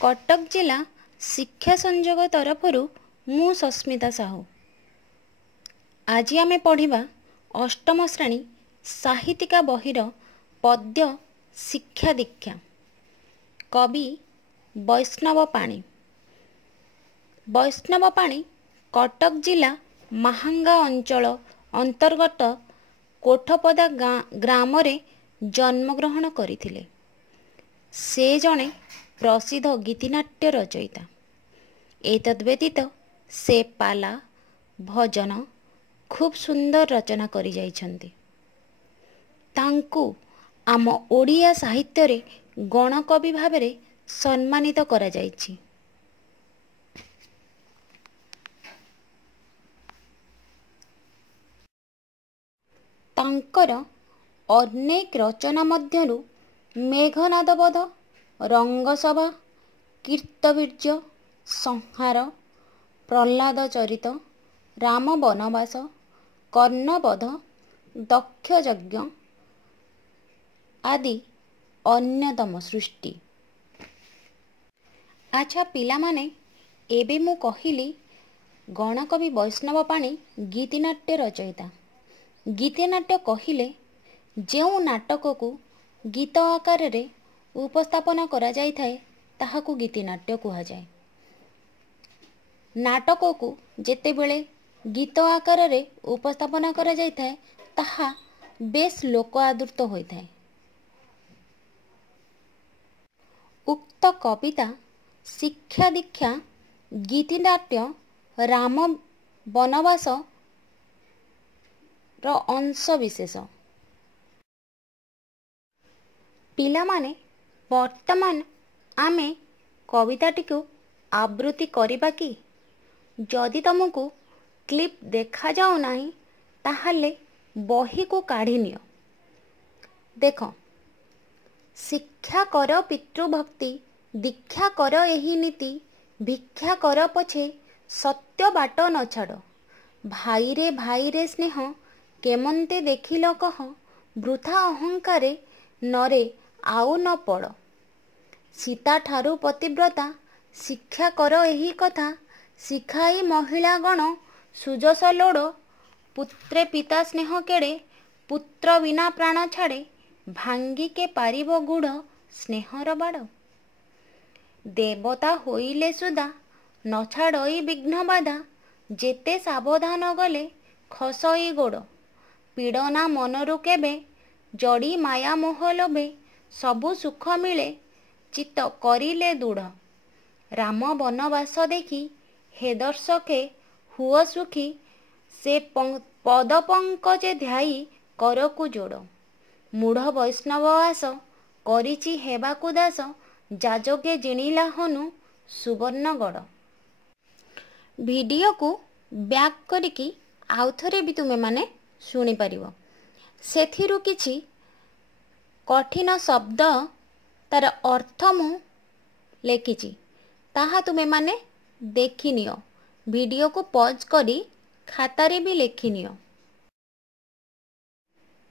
कटक जिला शिक्षा संयोग तरफरु मु सस्मिता साहू। आज आमे पढ़िबा अष्टम श्रेणी साहित्यिका बहिर पद्य शिक्षा दीक्षा। कवि वैष्णव पाणी। वैष्णव पाणी कटक जिला महांगा अंचल अंतर्गत कोठपदा ग्राम रे जन्मग्रहण करथिले। से जणे प्रसिद्ध गीतिनाट्य रचयिता। एतद् व्यतीत से पाला भजन खूब सुंदर रचना करि जाइछन्ति। तांकु आम ओडिया साहित्य रे गणकवि भाबरे सम्मानित करा जाइछि। तांकर अनेक रचना मध्यरु मेघनादवध, रंगसभा, कीर्तवीर्य, संहार, प्रह्लाद चरित, राम वनवास, कर्णवध, दक्षयज्ञ आदि अन्यतम सृष्टि। अच्छा पिला माने एबे मु कहिली गणकवि वैष्णव पाणी गीतिनाट्य रचयिता। गीतिनाट्य कहिले जेउ नाटक को गीत आकार रे उपस्थापन करा जाय थाए ताहाकू गीतिनाट्य कुहा जाय। नाटक को जेते बेले गीत आकार रे उपस्थापन करा जाय थाए ताहा बेस लोक आदृत होय थाए। उक्त कविता शिक्षा दीक्षा गीतिनाट्य राम वनवास रो अंश विशेष। पिला माने वर्तमान आमे कविताटी को आवृत्ति करिबा कि? जदि तुमको क्लिप देखा जाओ नाही ताहले बही को काढ़ी नियो। देखो, शिक्षा कर पितृभक्ति, दीक्षा कर एही नीति, भिक्षा कर पछे सत्य बाट न छाड़। भाई रे स्नेह केमंते देखिल कह, वृथा अहंकारे नरे आउ न पड़। सीता ठारू पतिव्रता शिक्षा कर एही कथा, शिखाई महिला गण सुजस लोड़। पुत्रे पिता स्नेह केड़े, पुत्र बिना प्राण छाड़े, भांगी के पारिब गुढ़ स्नेहर बाड़। देवता होइले सुदा न छाड़ई विघ्न बाधा, जेते सावधान गले खसई गोड़। पीड़ना मनरु केबे जड़ी माया मोह लोभे, सबु सुख मिले चित्त करिले दृढ़। राम वनवास देखी हे दर्शके हुओ सुखी, से पद पंकजे ध्याई करकु जोड़। मूढ़ वैष्णव आस करिछि हेबाकु दास, जाजगे जिणिला हनु सुवर्णगढ़। वीडियो को बैक करिकी आउ थरे भी तुमे माने सुनी परिवो। सेथिरु किछि कठिन शब्द तार अर्थ मु लेखिछि, ताहा तुमे माने देखि नियो। वीडियो को पॉज करी खातारे भी लेखि नियो।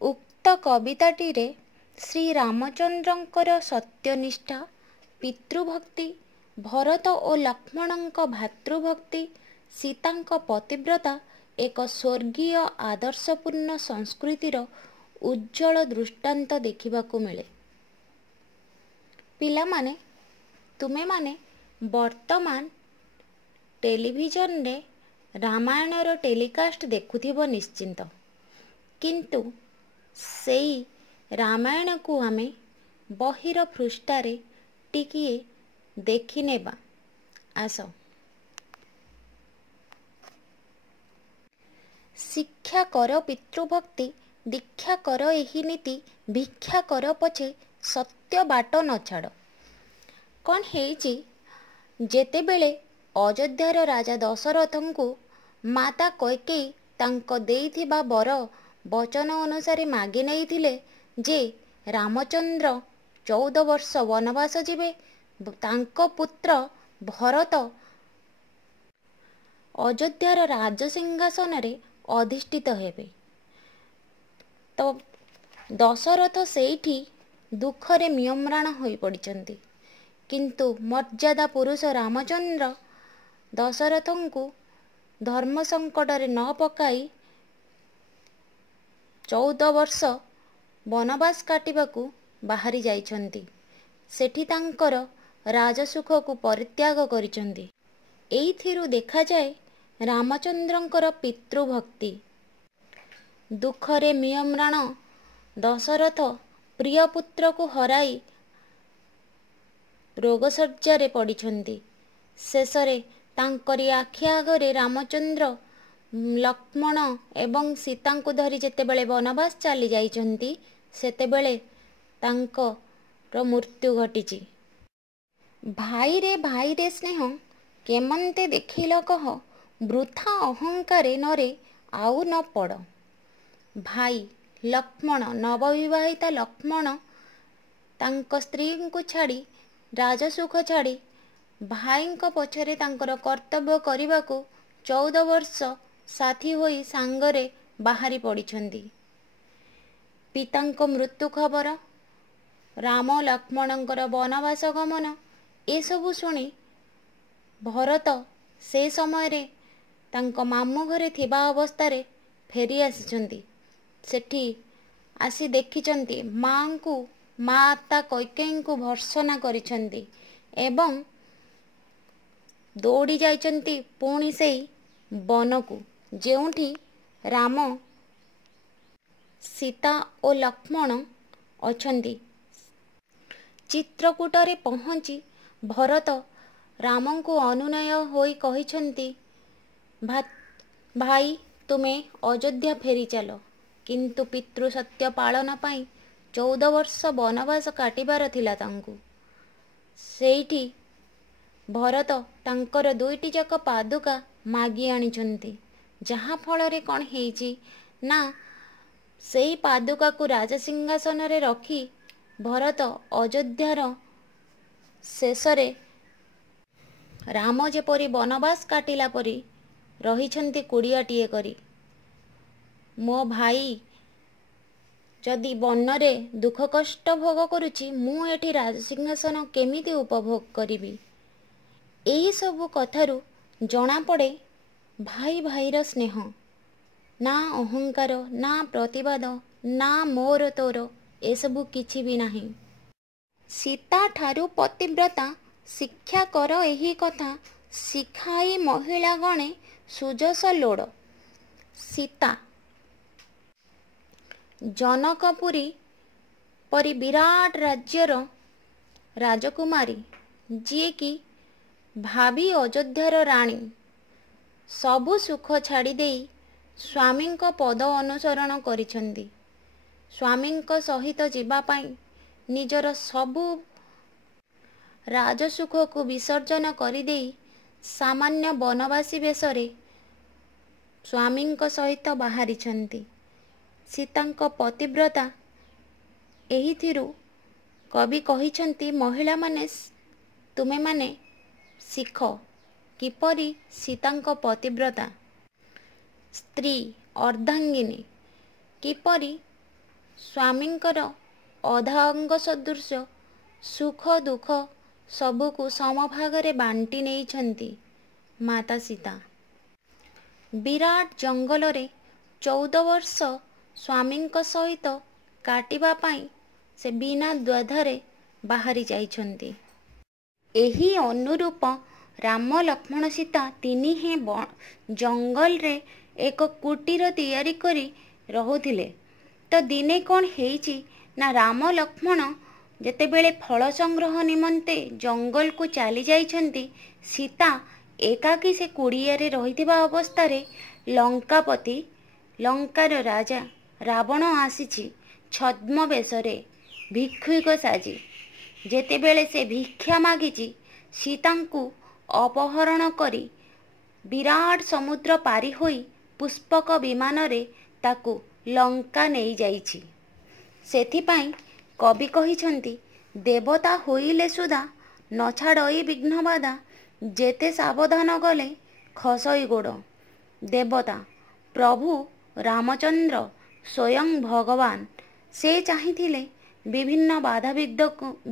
उक्त कविताटी रे श्री रामचंद्रंकर सत्यनिष्ठा, पितृभक्ति, भरत और लक्ष्मणंक भातृभक्ति, सीतांक पतिव्रता एक स्वर्गीय आदर्शपूर्ण संस्कृतिर उज्जवल दृष्टांत देखिबाकू मिले। पिला माने तुमे माने वर्तमान टेलीविजन रे रामायण रो टेलीकास्ट देखुथिबो निश्चिंत, किंतु सेई रामायण को आमे बहिर पृष्ठारे टिकिए देखि नेबा। आस शिक्षा कर पितृभक्ति, दीक्षा कर एही नीति, भिक्षा कर पछे सत्य बाट न छाड़। कौन हेइछि जेते बेले अयोध्यार राजा दशरथंकु माता कैकेयी तांको देइथिबा बर वचन अनुसारे मागी नेइथिले जे रामचंद्र 14 वर्ष वनवास जिबे, तांको पुत्र भरत अयोध्यार राजसिंहासन रे अधिष्ठित हेबे। तो दशरथ सेठी दुखरे म्रियम्राण होई पड़िचंती, କିନ୍ତୁ ମର୍ଯ୍ୟାଦା ପୁରୁଷ ରାମଚନ୍ଦ୍ର ଦଶରଥଙ୍କୁ ଧର୍ମ ସଙ୍କଟରେ ନ ପକାଇ 14 ବର୍ଷ ବନବାସ କାଟିବାକୁ ବାହାରି ଯାଇଛନ୍ତି। ସେଠି ତାଙ୍କର ରାଜସୁଖକୁ ପରିତ୍ୟାଗ କରିଛନ୍ତି। ଏଇଥିରୁ ଦେଖାଯାଏ ରାମଚନ୍ଦ୍ରଙ୍କର ପିତୃଭକ୍ତି। ଦୁଃଖରେ ମ୍ରିୟମ୍ରାଣ ଦଶରଥ ପ୍ରିୟ ପୁତ୍ରକୁ ହରାଇ ରୋଗଶଯ୍ୟାରେ ପଡ଼ିଛନ୍ତି। ଶେଷରେ ତାଙ୍କରି ଆଖି ଆଗରେ ରାମଚନ୍ଦ୍ର, ଲକ୍ଷ୍ମଣ ଏବଂ ସୀତାଙ୍କୁ ଧରି ଯେତେବେଳେ ବନବାସ ଚାଲି ଯାଇଛନ୍ତି, ସେତେବେଳେ ତାଙ୍କର ମୃତ୍ୟୁ ଘଟିଛି। ଭାଇରେ ଭାଇରେ ସ୍ନେହ କେମନ୍ତେ ଦେଖିଲ କହ, ବୃଥା ଅହଙ୍କାରେ ନରେ ଆଉ ନ ପଡ଼। ଭାଇ ଲକ୍ଷ୍ମଣ, ନବବିବାହିତା ଲକ୍ଷ୍ମଣ ତାଙ୍କ ସ୍ତ୍ରୀଙ୍କୁ ଛାଡ଼ି, ରାଜସୁଖ ଛାଡ଼ି ଭାଇଙ୍କ ପଛରେ ତାଙ୍କର କର୍ତ୍ତବ୍ୟ କରିବାକୁ 14 ବର୍ଷ ସାଥୀ ହୋଇ ସାଙ୍ଗରେ ବାହାରି ପଡ଼ିଛନ୍ତି। ପିତାଙ୍କ ମୃତ୍ୟୁ ଖବର, ରାମ ଲକ୍ଷ୍ମଣଙ୍କର ବନବାସ ଗମନ, ଏସବୁ ଶୁଣି ଭରତ ସେ ସମୟରେ ତାଙ୍କ ମାମୁଁ ଘରେ ଥିବା ଅବସ୍ଥାରେ ଫେରି ଆସିଛନ୍ତି। ସେଠି ଆସି ଦେଖିଛନ୍ତି ମାତା କୈକେୟୀଙ୍କୁ ଭର୍ତ୍ସନା କରିଛନ୍ତି ଏବଂ ଦୌଡ଼ି ଯାଇଛନ୍ତି ପୁଣି ସେଇ ବନକୁ, ଯେଉଁଠି ରାମ, ସୀତା ଓ ଲକ୍ଷ୍ମଣ ଅଛନ୍ତି। ଚିତ୍ରକୂଟରେ ପହଞ୍ଚି ଭରତ ରାମଙ୍କୁ ଅନୁନୟ ହୋଇ କହିଛନ୍ତି, ଭାଇ ତୁମେ ଅଯୋଧ୍ୟା ଫେରିଚାଲ, କିନ୍ତୁ ପିତୃ ସତ୍ୟ ପାଳନ ପାଇଁ 14 ବର୍ଷ ବନବାସ କାଟିବାର ଥିଲା ତାଙ୍କୁ। ସେଇଠି ଭରତ ତାଙ୍କର 2ଟି ଯାକ ପାଦୁକା ମାଗି ଆଣିଛନ୍ତି। ଯାହାଫଳରେ କ'ଣ ହେଇଛି ନା, ସେଇ ପାଦୁକାକୁ ରାଜସିଂହାସନରେ ରଖି ଭରତ ଅଯୋଧ୍ୟାର ଶେଷରେ ରାମ ଯେପରି ବନବାସ କାଟିଲା ପରି ରହିଛନ୍ତି କୁଡ଼ିଆଟିଏ କରି। ମୋ ଭାଇ ଯଦି ବନରେ ଦୁଃଖ କଷ୍ଟ ଭୋଗ କରୁଛି, ମୁଁ ଏଠି ରାଜସିଂହାସନ କେମିତି ଉପଭୋଗ କରିବି? ଏହିସବୁ କଥାରୁ ଜଣାପଡ଼େ ଭାଇ ଭାଇର ସ୍ନେହ। ନା ଅହଙ୍କାର, ନା ପ୍ରତିବାଦ, ନା ମୋର ତୋର, ଏସବୁ କିଛି ବି ନାହିଁ। ସୀତାଠାରୁ ପତିବ୍ରତା ଶିକ୍ଷା କର, ଏହି କଥା ଶିଖାଇ ମହିଳା ଗଣେ ସୁଯଶ ଲୋଡ଼। ସୀତା ଜନକପୁରୀ ପରି ବିରାଟ ରାଜ୍ୟର ରାଜକୁମାରୀ, ଯିଏକି ଭାବି ଅଯୋଧ୍ୟାର ରାଣୀ, ସବୁ ସୁଖ ଛାଡ଼ିଦେଇ ସ୍ୱାମୀଙ୍କ ପଦ ଅନୁସରଣ କରିଛନ୍ତି। ସ୍ୱାମୀଙ୍କ ସହିତ ଯିବା ପାଇଁ ନିଜର ସବୁ ରାଜସୁଖକୁ ବିସର୍ଜନ କରିଦେଇ ସାମାନ୍ୟ ବନବାସୀ ବେଶରେ ସ୍ୱାମୀଙ୍କ ସହିତ ବାହାରିଛନ୍ତି। ସୀତାଙ୍କ ପତିବ୍ରତା। ଏହିଥିରୁ କବି କହିଛନ୍ତି, ମହିଳାମାନେ ତୁମେମାନେ ଶିଖ କିପରି ସୀତାଙ୍କ ପତିବ୍ରତା, ସ୍ତ୍ରୀ ଅର୍ଦ୍ଧାଙ୍ଗିନୀ କିପରି ସ୍ୱାମୀଙ୍କର ଅଧା ଅଙ୍ଗ ସଦୃଶ ସୁଖ ଦୁଃଖ ସବୁକୁ ସମଭାଗରେ ବାଣ୍ଟି ନେଇଛନ୍ତି ମାତା ସୀତା। ବିରାଟ ଜଙ୍ଗଲରେ 14 ବର୍ଷ ସ୍ୱାମୀଙ୍କ ସହିତ କାଟିବା ପାଇଁ ସେ ବିନା ଦ୍ୱିଧାରେ ବାହାରି ଯାଇଛନ୍ତି। ଏହି ଅନୁରୂପ ରାମ ଲକ୍ଷ୍ମଣ ସୀତା ତିନିହେଁ ଜଙ୍ଗଲରେ ଏକ କୁଟୀର ତିଆରି କରି ରହୁଥିଲେ। ତ ଦିନେ କ'ଣ ହେଇଛି ନା, ରାମ ଲକ୍ଷ୍ମଣ ଯେତେବେଳେ ଫଳ ସଂଗ୍ରହ ନିମନ୍ତେ ଜଙ୍ଗଲକୁ ଚାଲି ଯାଇଛନ୍ତି, ସୀତା ଏକାକୀ ସେ କୁଡ଼ିଆରେ ରହିଥିବା ଅବସ୍ଥାରେ ଲଙ୍କାପତି, ଲଙ୍କାର ରାଜା ରାବଣ ଆସିଛି ଛଦ୍ମବେଶରେ ଭିକ୍ଷୁକ ସାଜି। ଯେତେବେଳେ ସେ ଭିକ୍ଷା ମାଗିଛି, ସୀତାଙ୍କୁ ଅପହରଣ କରି ବିରାଟ ସମୁଦ୍ର ପାରି ହୋଇ ପୁଷ୍ପକ ବିମାନରେ ତାକୁ ଲଙ୍କା ନେଇଯାଇଛି। ସେଥିପାଇଁ କବି କହିଛନ୍ତି, ଦେବତା ହୋଇଲେ ସୁଦ୍ଧା ନ ଛାଡ଼ଇ ବିଘ୍ନ ବାଧା, ଯେତେ ସାବଧାନ ଗଲେ ଖସଇ ଗୋଡ଼। ଦେବତା ପ୍ରଭୁ ରାମଚନ୍ଦ୍ର ସ୍ୱୟଂ ଭଗବାନ। ସେ ଚାହିଁଥିଲେ ବିଭିନ୍ନ ବାଧା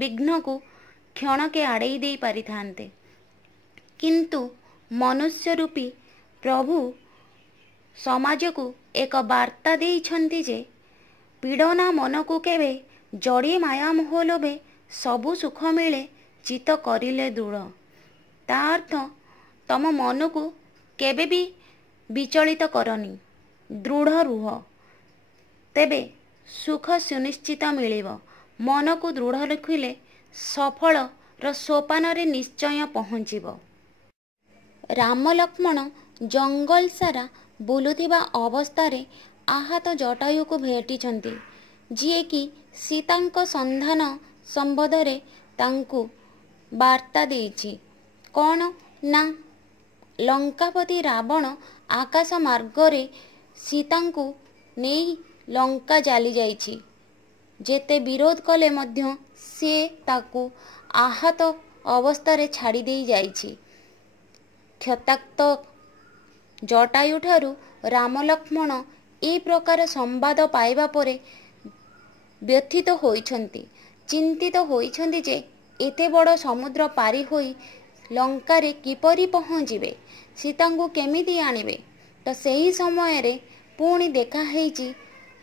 ବିଘ୍ନକୁ କ୍ଷଣକେ ଆଡ଼େଇ ଦେଇ ପାରିଥାନ୍ତେ। କିନ୍ତୁ ମନୁଷ୍ୟ ରୂପୀ ପ୍ରଭୁ ସମାଜକୁ ଏକ ବାର୍ତ୍ତା ଦେଇଛନ୍ତି ଯେ ପୀଡ଼ନା ମନକୁ କେବେ ଜଡ଼ି ମାୟା ମୋହ ଲୋଭେ ସବୁ ସୁଖ ମିଳେ ଚିତ କରିଲେ ଦୃଢ଼। ତା ଅର୍ଥ ତମ ମନକୁ କେବେ ବି ବିଚଳିତ କରନି, ଦୃଢ଼ ରୁହ, ତେବେ ସୁଖ ସୁନିଶ୍ଚିତ ମିଳିବ। ମନକୁ ଦୃଢ଼ ରଖିଲେ ସଫଳର ସୋପାନରେ ନିଶ୍ଚୟ ପହଞ୍ଚିବ। ରାମ ଲକ୍ଷ୍ମଣ ଜଙ୍ଗଲ ସାରା ବୁଲୁଥିବା ଅବସ୍ଥାରେ ଆହତ ଜଟାୟୁକୁ ଭେଟିଛନ୍ତି, ଯିଏକି ସୀତାଙ୍କ ସନ୍ଧାନ ସମ୍ବନ୍ଧରେ ତାଙ୍କୁ ବାର୍ତ୍ତା ଦେଇଛି। କ'ଣ ନା, ଲଙ୍କାପତି ରାବଣ ଆକାଶ ମାର୍ଗରେ ସୀତାଙ୍କୁ ନେଇ ଲଙ୍କା ଚାଲି ଯାଇଛି। ଯେତେ ବିରୋଧ କଲେ ମଧ୍ୟ ସେ ତାକୁ ଆହତ ଅବସ୍ଥାରେ ଛାଡ଼ି ଦେଇ ଯାଇଛି। କ୍ଷତାକ୍ତ ଜଟାୟୁଠାରୁ ରାମ ଲକ୍ଷ୍ମଣ ଏ ପ୍ରକାର ସମ୍ବାଦ ପାଇବା ପରେ ବ୍ୟଥିତ ହୋଇଛନ୍ତି, ଚିନ୍ତିତ ହୋଇଛନ୍ତି ଯେ ଏତେ ବଡ଼ ସମୁଦ୍ର ପାରି ହୋଇ ଲଙ୍କାରେ କିପରି ପହଞ୍ଚିବେ, ସୀତାଙ୍କୁ କେମିତି ଆଣିବେ। ତ ସେହି ସମୟରେ ପୁଣି ଦେଖା ହେଇଛି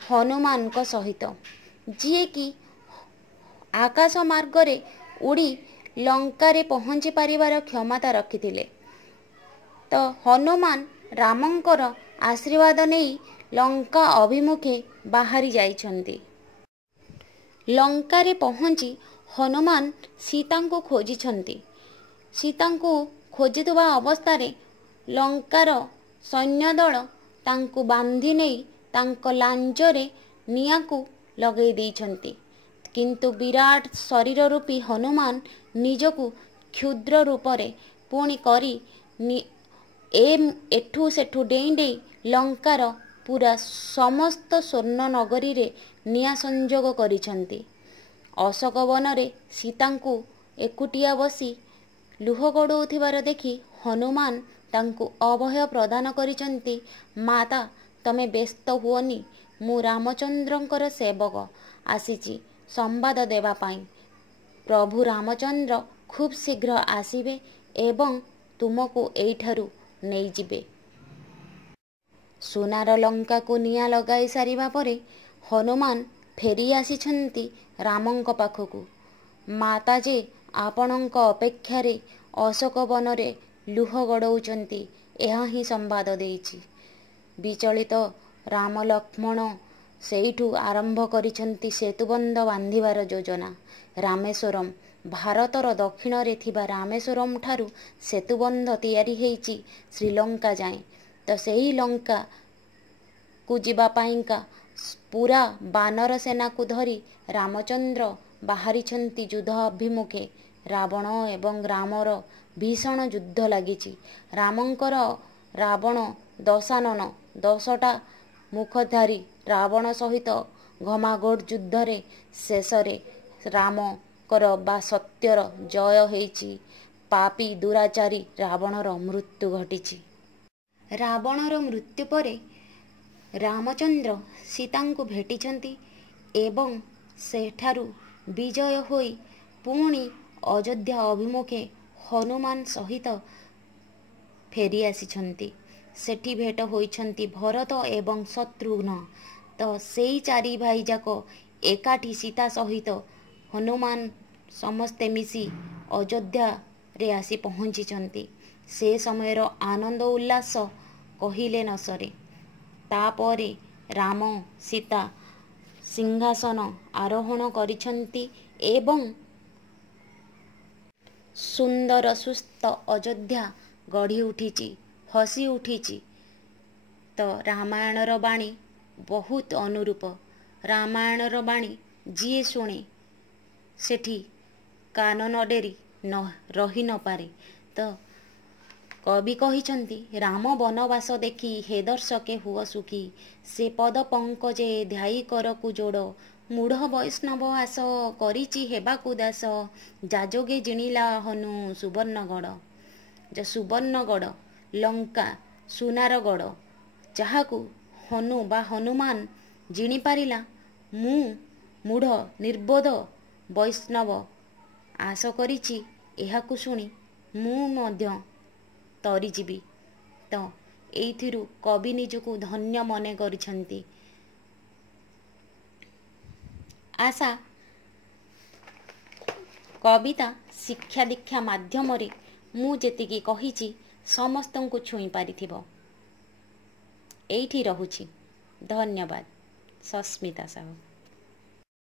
ହନୁମାନଙ୍କ ସହିତ, ଯିଏକି ଆକାଶ ମାର୍ଗରେ ଉଡ଼ି ଲଙ୍କାରେ ପହଞ୍ଚି ପାରିବାର କ୍ଷମତା ରଖିଥିଲେ। ତ ହନୁମାନ ରାମଙ୍କର ଆଶୀର୍ବାଦ ନେଇ ଲଙ୍କା ଅଭିମୁଖେ ବାହାରି ଯାଇଛନ୍ତି। ଲଙ୍କାରେ ପହଞ୍ଚି ହନୁମାନ ସୀତାଙ୍କୁ ଖୋଜିଛନ୍ତି। ସୀତାଙ୍କୁ ଖୋଜୁଥିବା ଅବସ୍ଥାରେ ଲଙ୍କାର ସୈନ୍ୟଦଳ ତାଙ୍କୁ ବାନ୍ଧି ନେଇ ତାଙ୍କ ଲାଞ୍ଜରେ ନିଆଁକୁ ଲଗେଇ ଦେଇଛନ୍ତି। କିନ୍ତୁ ବିରାଟ ଶରୀର ରୂପୀ ହନୁମାନ ନିଜକୁ କ୍ଷୁଦ୍ର ରୂପରେ ପୁଣି କରି ଏଠୁ ସେଠୁ ଡେଇଁ ଡେଇଁ ଲଙ୍କାର ପୁରା ସମସ୍ତ ସ୍ୱର୍ଣ୍ଣ ନଗରୀରେ ନିଆଁ ସଂଯୋଗ କରିଛନ୍ତି। ଅଶୋକ ବନରେ ସୀତାଙ୍କୁ ଏକୁଟିଆ ବସି ଲୁହ ଗଡ଼ଉଥିବାର ଦେଖି ହନୁମାନ ତାଙ୍କୁ ଅଭୟ ପ୍ରଦାନ କରିଛନ୍ତି। ମାତା, ତମେ ବ୍ୟସ୍ତ ହୁଅନି, ମୁଁ ରାମଚନ୍ଦ୍ରଙ୍କର ସେବକ ଆସିଛି ସମ୍ବାଦ ଦେବା ପାଇଁ। ପ୍ରଭୁ ରାମଚନ୍ଦ୍ର ଖୁବ୍ ଶୀଘ୍ର ଆସିବେ ଏବଂ ତୁମକୁ ଏଇଠାରୁ ନେଇଯିବେ। ସୁନାର ଲଙ୍କାକୁ ନିଆଁ ଲଗାଇ ସାରିବା ପରେ ହନୁମାନ ଫେରି ଆସିଛନ୍ତି ରାମଙ୍କ ପାଖକୁ। ମାତା ଯେ ଆପଣଙ୍କ ଅପେକ୍ଷାରେ ଅଶୋକ ବନରେ ଲୁହ ଗଡ଼ଉଛନ୍ତି, ଏହା ହିଁ ସମ୍ବାଦ ଦେଇଛି। ବିଚଳିତ ରାମ ଲକ୍ଷ୍ମଣ ସେଇଠୁ ଆରମ୍ଭ କରିଛନ୍ତି ସେତୁବନ୍ଧ ବାନ୍ଧିବାର ଯୋଜନା। ରାମେଶ୍ୱରମ, ଭାରତର ଦକ୍ଷିଣରେ ଥିବା ରାମେଶ୍ୱରମ ଠାରୁ ସେତୁବନ୍ଧ ତିଆରି ହେଇଛି ଶ୍ରୀଲଙ୍କା ଯାଏଁ। ତ ସେହି ଲଙ୍କାକୁ ଯିବା ପାଇଁକା ପୁରା ବାନର ସେନାକୁ ଧରି ରାମଚନ୍ଦ୍ର ବାହାରିଛନ୍ତି ଯୁଦ୍ଧ ଅଭିମୁଖେ। ରାବଣ ଏବଂ ରାମର ଭୀଷଣ ଯୁଦ୍ଧ ଲାଗିଛି। ରାମଙ୍କର ରାବଣ ଦଶାନନ, 10ଟା ମୁଖଧାରୀ ରାବଣ ସହିତ ଘମାଘୋଟ ଯୁଦ୍ଧରେ ଶେଷରେ ରାମଙ୍କର ବା ସତ୍ୟର ଜୟ ହେଇଛି। ପାପୀ ଦୁରାଚାରୀ ରାବଣର ମୃତ୍ୟୁ ଘଟିଛି। ରାବଣର ମୃତ୍ୟୁ ପରେ ରାମଚନ୍ଦ୍ର ସୀତାଙ୍କୁ ଭେଟିଛନ୍ତି ଏବଂ ସେଠାରୁ ବିଜୟ ହୋଇ ପୁଣି ଅଯୋଧ୍ୟା ଅଭିମୁଖେ ହନୁମାନ ସହିତ ଫେରି ଆସିଛନ୍ତି। ସେଠି ଭେଟ ହୋଇଛନ୍ତି ଭରତ ଏବଂ ଶତ୍ରୁଘ୍ନ। ତ ସେଇ ଚାରି ଭାଇଯାକ ଏକାଠି ସୀତା ସହିତ ହନୁମାନ ସମସ୍ତେ ମିଶି ଅଯୋଧ୍ୟାରେ ଆସି ପହଞ୍ଚିଛନ୍ତି। ସେ ସମୟର ଆନନ୍ଦ ଉଲ୍ଲାସ କହିଲେ ନ ସରେ। ତାପରେ ରାମ ସୀତା ସିଂହାସନ ଆରୋହଣ କରିଛନ୍ତି ଏବଂ ସୁନ୍ଦର ସୁସ୍ଥ ଅଯୋଧ୍ୟା ଗଢ଼ି ଉଠିଛି, ହସି ଉଠିଛି। ତ ରାମାୟଣର ବାଣୀ ବହୁତ ଅନୁରୂପ। ରାମାୟଣର ବାଣୀ ଯିଏ ଶୁଣେ ସେଠି କାନ ନ ଡେରି ରହି ନପାରେ। ତ କବି କହିଛନ୍ତି, ରାମ ବନବାସ ଦେଖି ହେ ଦର୍ଶକେ ହୁଅ ସୁଖୀ, ସେ ପଦ ପଙ୍କଜେ ଧ୍ୟାଇ କରକୁ ଯୋଡ଼, ମୂଢ଼ ବୈଷ୍ଣବ ଆସ କରିଛି ହେବାକୁ ଦାସ, ଯାଯୋଗେ ଜିଣିଲା ହନୁ ସୁବର୍ଣ୍ଣଗଡ଼। ସୁବର୍ଣ୍ଣଗଡ଼, ଲଙ୍କା ସୁନାର ଗଡ଼, ଯାହାକୁ ହନୁ ବା ହନୁମାନ ଜିଣିପାରିଲା। ମୁଁ ମୂଢ଼ ନିର୍ବୋଧ ବୈଷ୍ଣବ ଆଶା କରିଛି ଏହାକୁ ଶୁଣି ମୁଁ ମଧ୍ୟ ତରିଯିବି। ତ ଏଇଥିରୁ କବି ନିଜକୁ ଧନ୍ୟ ମନେ କରିଛନ୍ତି। ଆଶା କବିତା ଶିକ୍ଷା ଦୀକ୍ଷା ମାଧ୍ୟମରେ ମୁଁ ଯେତିକି କହିଛି ସମସ୍ତଙ୍କୁ ଛୁଇଁ ପାରିଥିବ। ଏଇଠି ରହୁଛି। ଧନ୍ୟବାଦ। ସସ୍ମିତା ସାହୁ।